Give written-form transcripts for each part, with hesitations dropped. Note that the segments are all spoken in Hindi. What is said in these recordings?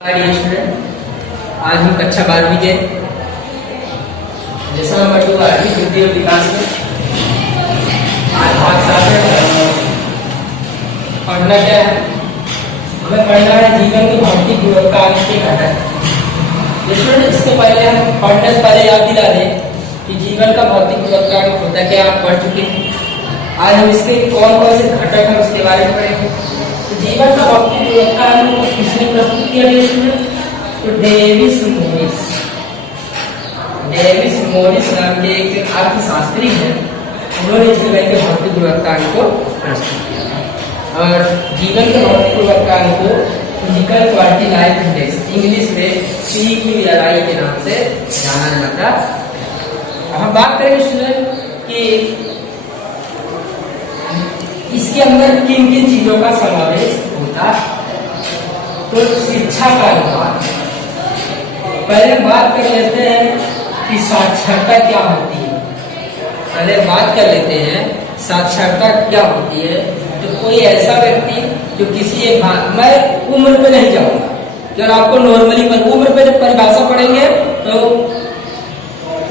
स्टूडेंट, आज हम कक्षा 12वीं के लेसन नंबर 2 आर्थिक वृद्धि और विकास में आज भाग 7 में पढ़ना क्या है। हमें पढ़ना है जीवन की भौतिक गुणवत्ता के घटक। स्टूडेंट, इसके पहले हम पढ़ने से पहले याद दिला दें कि जीवन का भौतिक गुणवत्ता होता है क्या, आप पढ़ चुके हैं। आज हम इसके कौन कौन से घटक हैं उसके बारे में पढ़ेंगे। तो जीवन का भौतिक गुणवत्ता को किसने प्रस्तुत किया है? तो डेविस मोरिस नाम के एक अर्थशास्त्री हैं, उन्होंने जीवन के भौतिक गुणवत्ता को प्रस्तुत किया। और जीवन के भौतिक गुणवत्ता को physical quality life index, English में CQLI के नाम से जाना जाता है। हम बात करें स्टूडेंट कि इसके अंदर किन किन चीजों का समावेश होता है। तो शिक्षा का अनुपात, पहले बात कर लेते हैं कि साक्षरता क्या होती है। पहले बात कर लेते हैं साक्षरता क्या होती है। तो कोई ऐसा व्यक्ति जो किसी एक मैं उम्र पे नहीं जाऊंगा, जो आपको नॉर्मली पर उम्र पे जब परिभाषा पढ़ेंगे तो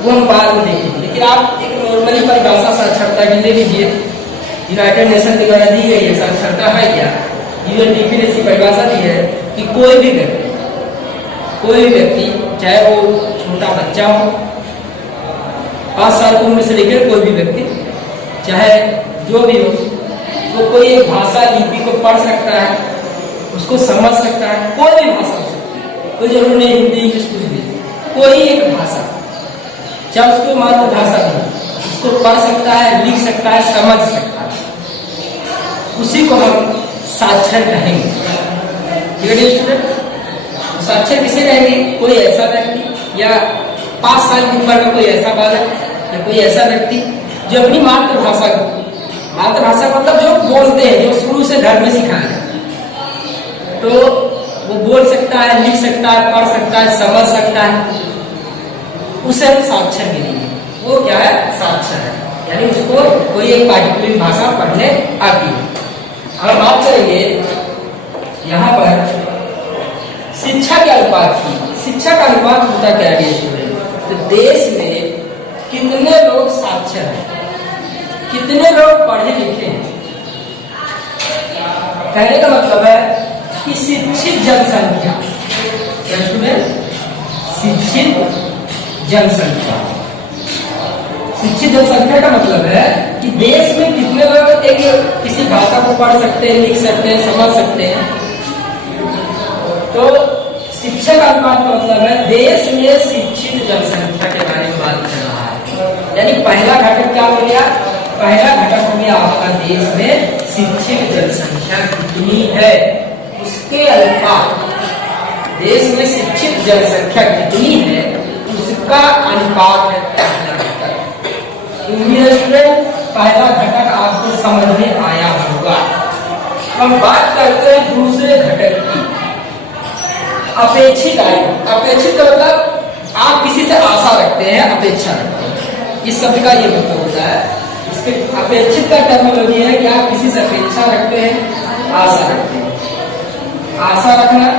वो हम बाद में देखेंगे, लेकिन आप एक नॉर्मली परिभाषा साक्षरता की ले लीजिए। यूनाइटेड नेशन के द्वारा दी गई है साक्षरता है क्या, UNDP ने इसकी परिभाषा दी है कि कोई भी व्यक्ति चाहे वो छोटा बच्चा हो, 5 साल की उम्र से लेकर कोई भी व्यक्ति चाहे जो भी हो, वो कोई एक भाषा लिपि को पढ़ सकता है, उसको समझ सकता है। कोई भी भाषा हो सकती है, कोई जरूर नहीं हिंदी इंग्लिश कुछ भी, कोई एक भाषा चाहे उसको मातृभाषा नहीं, उसको पढ़ सकता है, लिख सकता है, समझ सकता है, उसी को हम साक्षर कहेंगे। ठीक है स्टूडेंट, साक्षर किसे कहेंगे? कोई ऐसा व्यक्ति या 5 साल की उम्र का कोई ऐसा बालक या कोई ऐसा व्यक्ति जो अपनी मातृभाषा मतलब जो बोलते हैं, जो शुरू से घर में सिखाया जाता है, तो वो बोल सकता है, लिख सकता है, पढ़ सकता है, समझ सकता है, उसे हम साक्षर गिनेंगे। वो क्या है? साक्षर है, यानी उसको कोई एक पार्टिकुलर भाषा पढ़ने आती है। अब बात करेंगे यहाँ पर शिक्षा के अनुपात की। शिक्षा का अनुपात होता क्या है स्टूडेंट? तो देश में कितने लोग साक्षर हैं, कितने लोग पढ़े लिखे हैं। कहने का मतलब है कि शिक्षित जनसंख्या, शिक्षित जनसंख्या। शिक्षित जनसंख्या का मतलब है कि देश में कितने लोग एक किसी भाषा को पढ़ सकते हैं, लिख सकते हैं, समझ सकते हैं। तो शिक्षा का अनुपात का मतलब है देश में शिक्षित जनसंख्या के बारे में बात कर रहा है। यानी पहला घटक क्या हो गया? पहला घटक हो गया आपका देश में शिक्षित जनसंख्या कितनी है, उसके अनुपात। देश में शिक्षित जनसंख्या कितनी है उसका अनुपात है पहला घटक। पहला घटक आपको समझ में आया होगा। हम बात करते हैं दूसरे घटक की, अपेक्षित आयु। अपेक्षित मतलब आप किसी से आशा रखते हैं, अपेक्षा रखते हैं, इस शब्द का ये मतलब होता है। इसके अपेक्षित का टर्मिनोलॉजी है कि आप किसी से अपेक्षा रखते हैं, आशा रखते हैं। आशा रखना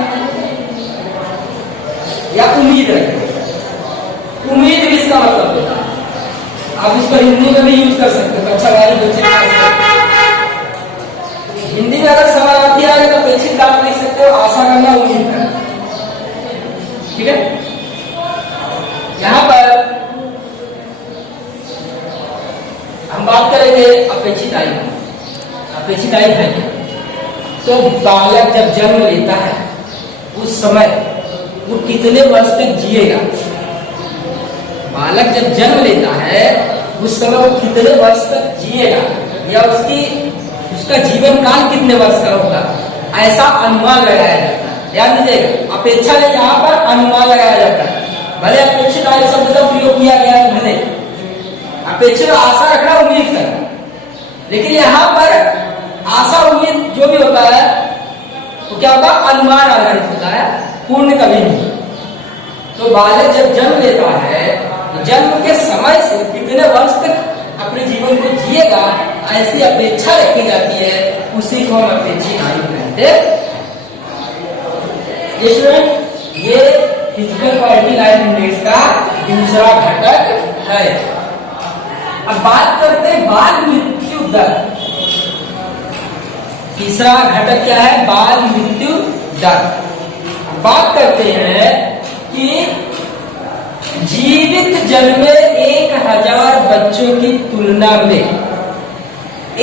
या उम्मीद रखना, उम्मीद भी इसका मतलब होता है। आप इसको हिंदी में भी यूज कर सकते हो। अच्छा वाली बच्चे हिंदी में अगर सवाल आती है तो अपेक्षित आप लिख सकते हो, आशा करना, उम्मीद करना। ठीक है, यहाँ पर हम बात करेंगे अपेक्षित आयु। अपेक्षित आयु है क्या? तो बालक जब जन्म लेता है उस समय वो कितने वर्ष तक जिएगा? बालक जब जन्म लेता है उस समय वो कितने वर्ष तक जिएगा, या उसका जीवन काल कितने वर्ष का होगा, ऐसा अनुमान लगाया जाता है। ध्यान दीजिएगा, अपेक्षा नहीं, यहाँ पर अनुमान लगाया जाता है। भले अपेक्षित आयु शब्द का प्रयोग किया गया है, भले अपेक्षित आशा रखना, उम्मीद करना, लेकिन यहाँ पर आशा उम्मीद जो भी होता है वो क्या होगा? अनुमान आधारित होता है, पूर्ण कभी नहीं। तो बालक जब जन्म लेता है, जन्म के समय से कितने वर्ष तक अपने जीवन को जिएगा, ऐसी अपेक्षा रखी जाती है, उसी को हम अपेक्षित आयु कहते हैं। स्टूडेंट, ये फिजिकल क्वालिटी लाइफ इंडेक्स का दूसरा घटक है। अब बात करते हैं बाल मृत्यु दर। तीसरा घटक क्या है? बाल मृत्यु दर। बात करते हैं कि जीवित जन्मे 1000 बच्चों की तुलना में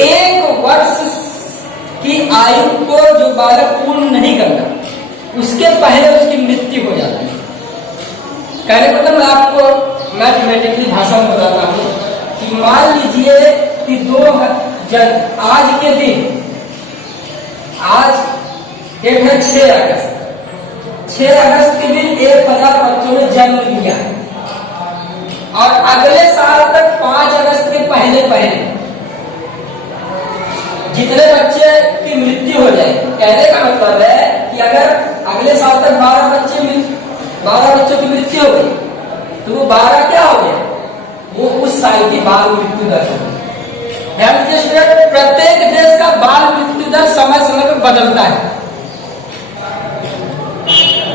1 वर्ष की आयु को जो बालक पूर्ण नहीं करता उसके पहले उसकी मृत्यु हो जाती है। कहने मतलब मैं आपको मैथमेटिकली भाषा में बताता हूँ कि मान लीजिए कि आज के दिन, आज डेट है 6 अगस्त। 6 अगस्त के दिन 1000 बच्चों ने जन्म लिया और अगले साल तक 5 अगस्त के पहले जितने बच्चे की मृत्यु हो जाए, कहने का मतलब है कि अगर अगले साल तक 12 बच्चों की मृत्यु हो गई तो वो 12 क्या हो गया? वो उस साल की बाल मृत्यु दर हो गई। प्रत्येक देश का बाल मृत्यु दर समय समय पर बदलता है।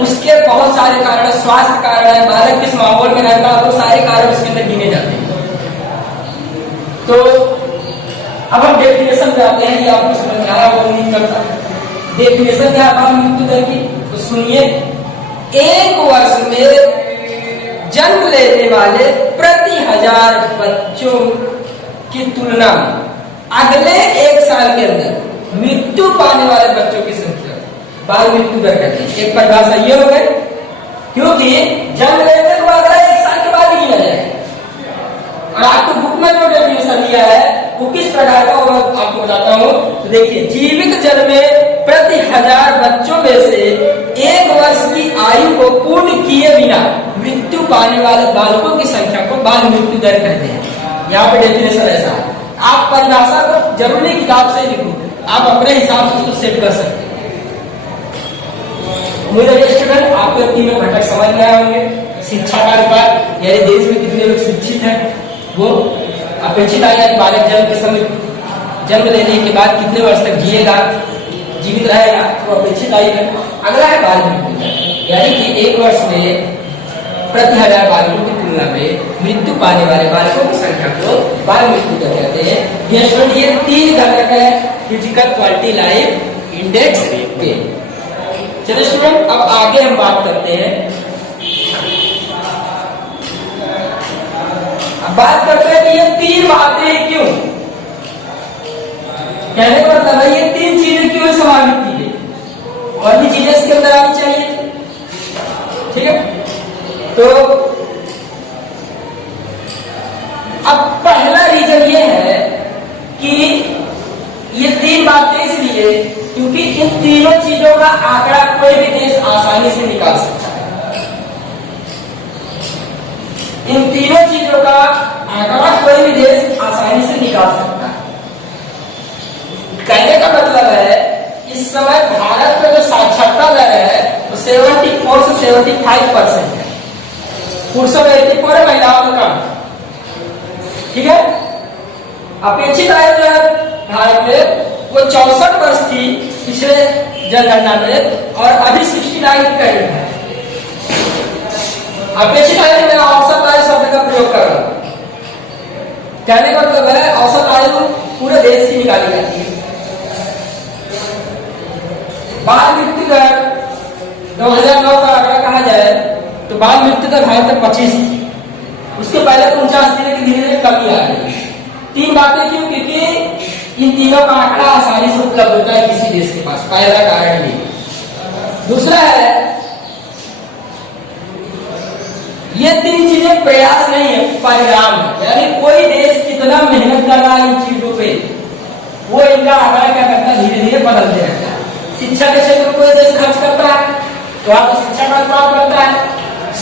उसके बहुत सारे कारण है, स्वास्थ्य कारण है, बालक किस माहौल में रहता है, वो सारे कारण उसके अंदर गिने जाते हैं। तो अब हम डेफिनेशन पे आते हैं। ये आपको समझ में आया वो नहीं करता। डेफिनेशन क्या है बाल मृत्यु दर की? तो सुनिए, 1 वर्ष में जन्म लेने वाले प्रति 1000 बच्चों की तुलना में अगले 1 साल के अंदर मृत्यु पाने वाले बच्चों की संख्या बाल मृत्यु दर कहते हैं। एक परिभाषा ये हो गई, क्योंकि जन्म लेने के बाद 1 साल के बाद ही गिना जाएगा। और आपको बुक में जो डेफिनेशन दिया है वो किस प्रकार का मैं आपको बताता हूँ। तो देखिए, जीवित जन्मे प्रति 1000 बच्चों में से 1 वर्ष की आयु को पूर्ण किए बिना मृत्यु पाने वाले बालकों की संख्या को बाल मृत्यु दर कहते हैं। यहाँ पे डेफिनेशन ऐसा है। आप परिभाषा को जरूरी किताब से लिखो, आप अपने हिसाब से उसको सेट कर सकते हैं। मुझे स्टूडेंट आपके तीनों घटक समझ में आए होंगे। शिक्षा का अनुपात, यानी देश में कितने लोग शिक्षित हैं, वो अपेक्षित आयु बालक जन्म के समय, जन्म लेने के बाद कितने वर्ष तक जिएगा, जीवित रहेगा, तो अपेक्षित आयु है। अगला है बाल मृत्यु दर, यानी कि 1 वर्ष में प्रति 1000 बालकों की तुलना में मृत्यु पाने वाले बालकों की संख्या को बाल मृत्यु दर कहते हैं। ये 3 घटक है फिजिकल क्वालिटी लाइफ इंडेक्स के। चलिए स्टूडेंट, अब आगे हम बात करते हैं। अब बात करते हैं कि ये 3 बातें क्यों, कहने का मतलब है ये 3 चीजें क्यों समावित की गई, और भी चीजें इसके अंदर आनी चाहिए। ठीक है, तो अब पहला रीजन ये है कि ये 3 बातें इसलिए क्योंकि इन तीनों चीजों का आंकड़ा कोई भी देश आसानी से निकाल सकता है। इन तीनों चीजों का आंकड़ा कोई भी देश आसानी से निकाल सकता है। कहने का मतलब है इस समय भारत में जो साक्षरता दर है वो 74 से 75% है। पुरुषों में 84 है, महिलाओं में कम। ठीक है, अपेक्षित आयु जो है भारत में वो 64 वर्ष थी पिछले जनगणना में, और अभी 69 करीब है। अपेक्षित आयु में औसत आयु शब्द का प्रयोग कर रहा हूं। कहने का मतलब है औसत आयु पूरे देश की निकाली जाती है। बाल मृत्यु दर 2009 का आंकड़ा कहा जाए तो बाल मृत्यु दर भारत में 25 थी। उसके पहले 49 थी, लेकिन धीरे धीरे कमी आ रही है। 3 बातें क्यों? क्योंकि इन तीनों का आंकड़ा आसानी से उपलब्ध होता है किसी देश के पास, पहला कारण ये। दूसरा है, ये 3 चीजें प्रयास नहीं है, परिणाम है। यानी कोई देश कितना मेहनत कर रहा है इन चीजों पे, वो इनका आंकड़ा क्या करता है, धीरे धीरे बदलते रहता है। शिक्षा के क्षेत्र में कोई देश खर्च करता है तो आपको शिक्षा का अनुपात बढ़ता है।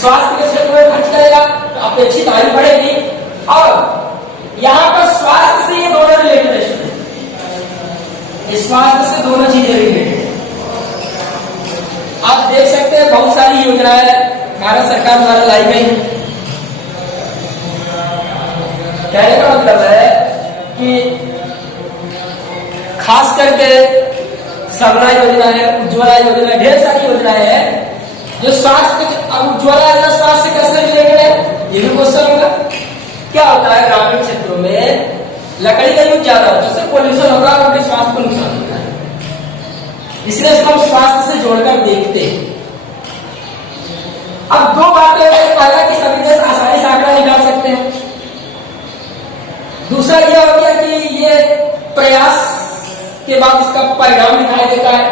स्वास्थ्य के क्षेत्र में खर्च करेगा तो अपेक्षित आयु बढ़ेगी। और यहाँ पर स्वास्थ्य से ये दोनों रिलेटेड है, स्वास्थ्य से दोनों चीजें रिलेटेड। आप देख सकते हैं बहुत सारी योजनाएं भारत सरकार द्वारा लाई गई। कहने का मतलब है कि खास करके सबला योजना है, उज्ज्वला योजना, ढेर सारी योजनाएं हैं जो स्वास्थ्य, अब उज्ज्वला योजना स्वास्थ्य से कैसे रिलेटेड है, ये भी क्वेश्चन होगा। क्या होता है ग्रामीण क्षेत्रों में लकड़ी का यूज ज्यादा होता है, उससे पोल्यूशन होगा और उनके स्वास्थ्य को नुकसान होता है, इसलिए इसको हम स्वास्थ्य से जोड़कर देखते हैं। अब दो बातें हैं, पहला कि सभी देश आसानी से आंकड़ा निकाल सकते हैं, दूसरा यह हो गया कि ये प्रयास के बाद इसका परिणाम दिखाई देता है।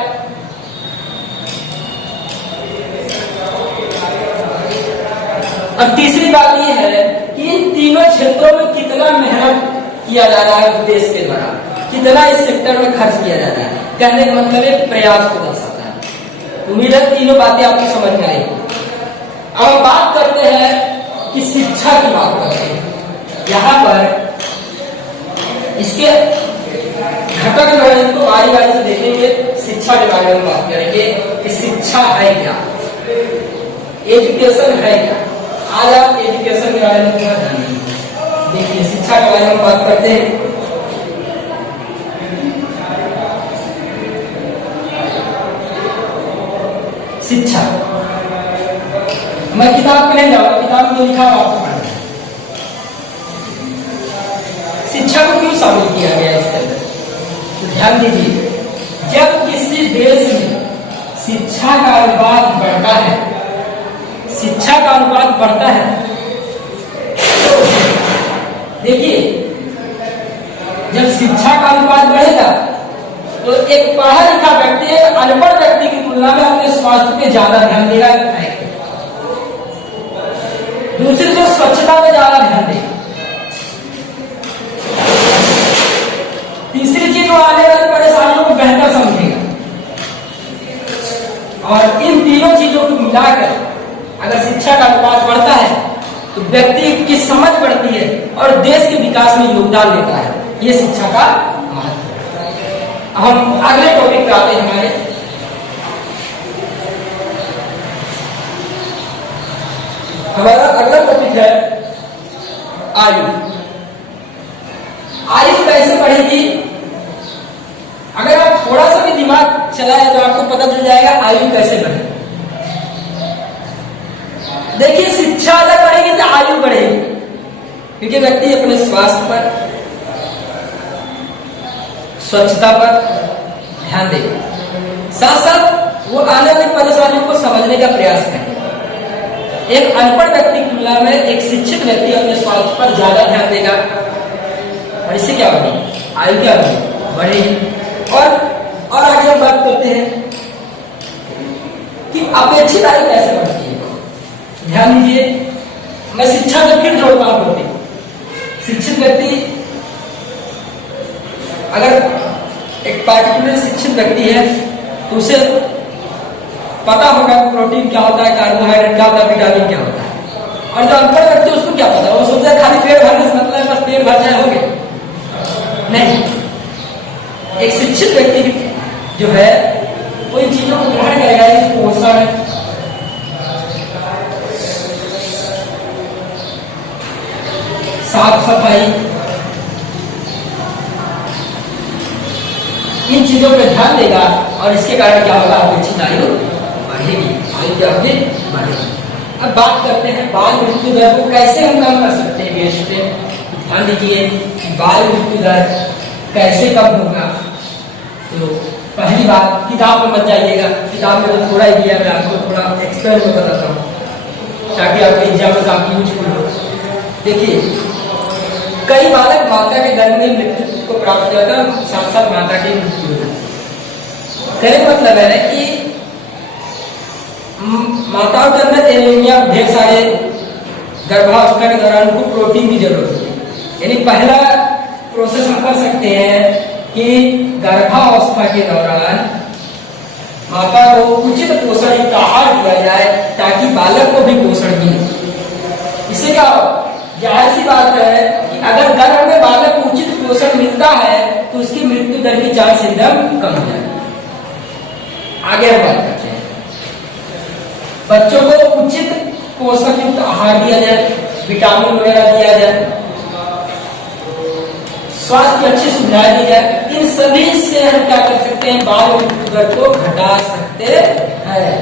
अब तीसरी बात यह है कि इन तीनों क्षेत्रों में कितना मेहनत किया जा रहा है उस देश के द्वारा, कितना इस सेक्टर में खर्च किया जा रहा है, कहने का मतलब है प्रयास को दर्शाता है। उम्मीद है तीनों बातें आपको समझ में आई। अब हम बात करते हैं कि शिक्षा की बात करते हैं। यहाँ पर इसके घटक जो है इनको बारी बारी से देखेंगे, शिक्षा के बारे में बात करेंगे कि शिक्षा है क्या, एजुकेशन है क्या। आज आप एजुकेशन के बारे में क्या जानेंगे। देखिए शिक्षा के बारे में बात करते हैं। शिक्षा, मैं किताब में नहीं जाऊंगा, किताब में जो लिखा हुआ आपको पढ़ना है। शिक्षा को क्यों शामिल किया गया इसके अंदर, तो ध्यान दीजिए, जब किसी देश में शिक्षा का अनुपात बढ़ता है, शिक्षा का अनुपात बढ़ता है, तो देखिए जब शिक्षा का अनुपात बढ़ेगा तो एक पढ़ा लिखा व्यक्ति एक अनपढ़ व्यक्ति की तुलना में अपने स्वास्थ्य पे ज्यादा ध्यान देगा, दूसरी जो स्वच्छता पे ज्यादा ध्यान देगा, तीसरी चीज वो आने वाली परेशानियों को बेहतर समझेगा। और इन तीनों चीजों को मिलाकर अगर शिक्षा का अनुपात बढ़ता है तो व्यक्ति की समझ बढ़ती है और देश के विकास में योगदान देता है। ये शिक्षा का महत्व है। हम अगले टॉपिक पे आते हैं। हमारा अगला टॉपिक है आयु। आयु कैसे बढ़ेगी, अगर आप थोड़ा सा भी दिमाग चलाए तो आपको पता चल जाएगा आयु कैसे बढ़ेगी। देखिए शिक्षा अगर बढ़ेगी तो आयु बढ़ेगी, क्योंकि व्यक्ति अपने स्वास्थ्य पर, स्वच्छता पर ध्यान देगा, साथ साथ वो आने वाली परेशानियों को समझने का प्रयास करेगा। एक अनपढ़ व्यक्ति की तुलना में एक शिक्षित व्यक्ति अपने स्वास्थ्य पर ज्यादा ध्यान देगा और इससे क्या होगी, आयु क्या होगी, बढ़ेगी। और आगे हम बात करते हैं कि अपेक्षित आयु कैसे बढ़ती है। ध्यान दीजिए, मैं शिक्षा में फिर जोड़ता हूं टॉपिक। शिक्षित व्यक्ति अगर एक पार्टिकुलर शिक्षित व्यक्ति है तो उसे पता होगा प्रोटीन क्या होता है, कार्बोहाइड्रेट क्या होता है, विटामिन क्या होता है। और जो अनपढ़ व्यक्ति उसको क्या पता, वो सोचता है खाली पेट भरने से मतलब है, बस पेट भर जाए हो गया। नहीं, एक शिक्षित व्यक्ति जो है वो इन चीजों को ग्रहण करेगा, पोषण, साफ सफाई, इन चीजों पर ध्यान देगा और इसके कारण क्या होगा, अपेक्षित आयु बढ़ेगी, आयु क्या होगी, बढ़ेगी। अब बात करते हैं बाल मृत्यु दर को कैसे हम कम कर सकते हैं। बेस पे ध्यान दीजिए, बाल मृत्यु दर कैसे कम होगा। तो पहली बात, किताब में मत जाइएगा, किताब में तो थोड़ा ही दिया, मैं आपको थोड़ा एक्सप्लेन में बताता हूँ ताकि आपके एग्जाम में काफी यूजफुल हो। देखिए कई बालक माता के गर्भ में मृत्यु को प्राप्त किया था, साथ साथ माता की मृत्यु हो जाती। कहने का मतलब है कि माताओं के अंदर एनीमिया, ढेर सारे गर्भावस्था के दौरान उनको प्रोटीन की जरूरत होती है। यानी पहला प्रोसेस हम कर सकते हैं कि गर्भावस्था के दौरान माता को उचित पोषण युक्त आहार दिया जाए ताकि बालक को भी पोषण मिले। इससे क्या हो, जाहिर सी बात है कि अगर गर्भ में बालक को उचित पोषण मिलता है तो उसकी मृत्यु दर की चांस एकदम कम हो जाएगी। आगे हम बात करते हैं, बच्चों को उचित पोषण युक्त आहार दिया जाए, विटामिन वगैरह दिया जाए, स्वास्थ्य की अच्छी सुविधाएं दी जाए। इन सभी से हम क्या कर सकते हैं, बाल मृत्यु दर को घटा सकते हैं।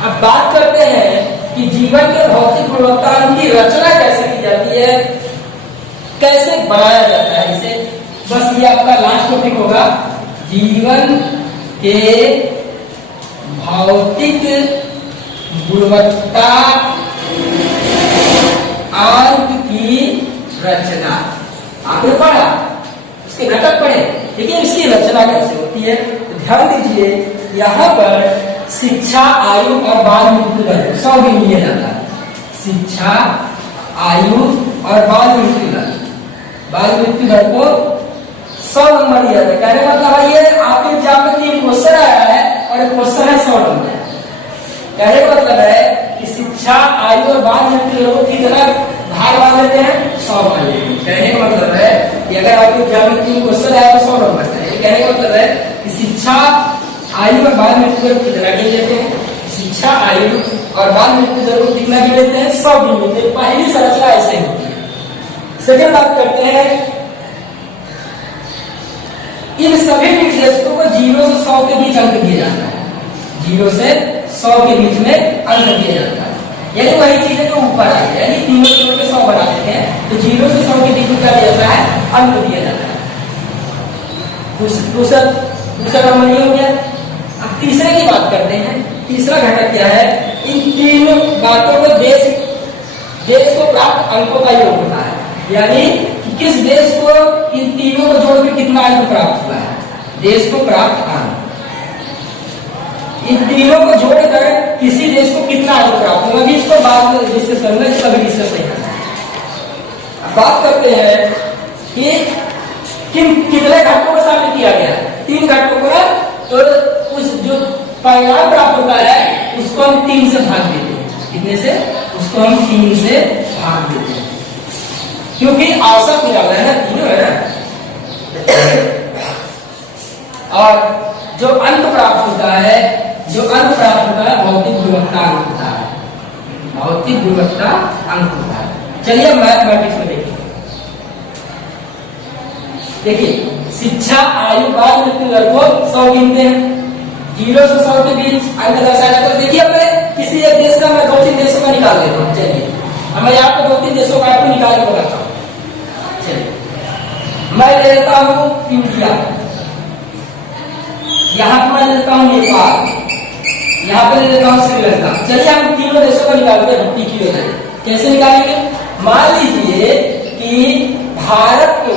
अब बात करते हैं कि जीवन के भौतिक गुणवत्ता की रचना कैसे की जाती है, कैसे बनाया जाता है इसे। बस ये आपका लास्ट टॉपिक होगा, जीवन के भौतिक गुणवत्ता अंक की रचना। आपने पढ़ा, उसके घटक पढ़े, लेकिन इसकी रचना कैसे होती है। तो ध्यान दीजिए, यहाँ पर शिक्षा, आयु और बाल मृत्यु दर 100 भी लिया जाता है। शिक्षा, आयु और बाल मृत्यु दर, बाल मृत्यु दर को 100 नंबर दिया जाता है। कहने का मतलब ये आपके एग्जाम में 3 क्वेश्चन आया है और एक क्वेश्चन है 100 नंबर। कहने का मतलब है कि शिक्षा, आयु और बाल मृत्यु दर को कितना भाग मान लेते हैं, 100 मान लेते हैं। कहने का मतलब है कि अगर आपके एग्जाम में 3 क्वेश्चन आया तो 100 नंबर है। कहने का मतलब है कि शिक्षा, आयु और बाल मृत्यु दर कितना गिन लेते हैं, शिक्षा, आयु और बाल मृत्यु दर को कितना गिन लेते हैं, 100 गिन लेते हैं। पहली संरचना ऐसे होती है। सेकेंड बात करते हैं, इन सभी निर्देशकों को 0 से 100 के बीच अंक दिया जाता है। 0 से 100 के बीच में अंक दिया जाता है, यानी वही चीजें जो ऊपर आई है, यानी तीनों जोड़ के 100 बना देते हैं, तो 0 से 100 के बीच में क्या दिया जाता है, अंक दिया जाता है। दूसरा नंबर ये हो गया। अब तीसरे की बात करते हैं। तीसरा घटक क्या है, इन तीनों बातों को देश को प्राप्त अंकों का योग होता है, यानी कि किस देश को इन तीनों को जोड़ के कितना अंक प्राप्त हुआ है, देश को प्राप्त अंक। इन तीनों को जोड़कर किसी देश को कितना अंक प्राप्त होगा, इसको बाद में डिस्कस करूंगा, इसका भी डिस्कस नहीं करना है। बात करते हैं कि कितने घटकों को शामिल किया गया है, 3 घटकों को। तो उस जो परिणाम प्राप्त होता है उसको हम 3 से भाग देते हैं। कितने से, उसको हम 3 से भाग देते हैं, क्योंकि औसत मिला है ना, तीनों है ना। और जो अंक प्राप्त होता है, भौतिक गुणवत्ता अंक होता है, भौतिक गुणवत्ता अंक होता है। चलिए मैथमेटिक्स में देखिए, शिक्षा, आयु, बाल मृत्यु दर को 100 गिनते हैं, 0 से 100 के बीच अंक दर्शाया। तो देखिए, मैं किसी एक देश का, मैं 2-3 देशों का निकाल लेता हूँ। चलिए, मैं यहाँ पे 2-3 देशों का आपको निकाल के बताता हूँ। चलिए, मैं ले लेता हूँ इंडिया, यहाँ पे मैं लेता हूँ नेपाल, यहाँ पे ले लेता हूँ श्रीलंका। चलिए, हम तीनों देशों को निकालते हैं की वजह। कैसे निकालेंगे, मान लीजिए कि भारत को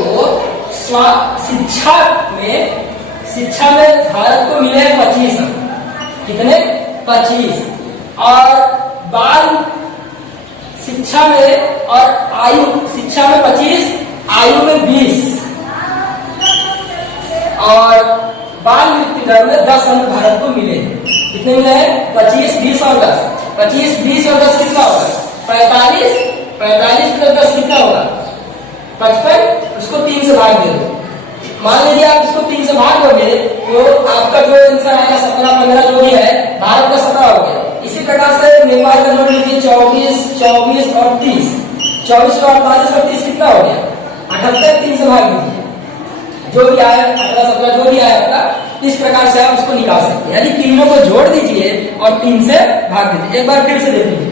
शिक्षा में भारत को मिले 25 अंक। कितने, 25। और बाल शिक्षा में और आयु, शिक्षा में 25, आयु में 20 और बाल मृत्यु दर में 10 अंक भारत को मिले। कितने मिले हैं, 25, 20 और 10। 25, 20 और 10 कितना होगा, 45। 45 प्लस 10 कितना होगा, 55। उसको 3 से भाग दे दो। मान लीजिए आप इसको 3 से भाग दोगे तो आपका जो आंसर आएगा 17, 15 जो भी है, भारत का 17 हो गया। इसी प्रकार से नेपाल का जोड़ लीजिए 24, 24 और 30। 24 और 48 और 30 कितना हो गया, 78। 3 से भाग दीजिए, जो भी आया 18, 17 जो भी आया आपका। इस प्रकार से आप उसको निकाल सकते हैं, यानी तीनों को जोड़ दीजिए और 3 से भाग दीजिए। एक बार फिर से देख लीजिए,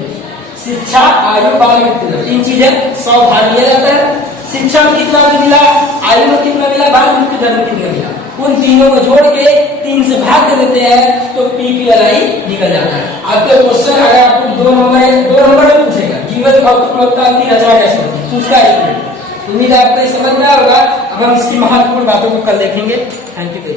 शिक्षा, आयु, बाल मृत्यु दर, 3 चीजें 100 भाग लिया जाता है। शिक्षा में कितना मिला, आयु में कितना मिला, बाल मृत्यु दर में कितना मिला, उन तीनों को जोड़ के 3 से भाग दे देते हैं तो PQLI निकल जाता है। आपके क्वेश्चन अगर आपको 2 नंबर में पूछेगा, जीवन भौतिक गुणवत्ता की रचना कैसे होती है, उसका उम्मीद है आपको समझ में आएगा। अब हम इसकी महत्वपूर्ण बातों को कल देखेंगे। Thank you.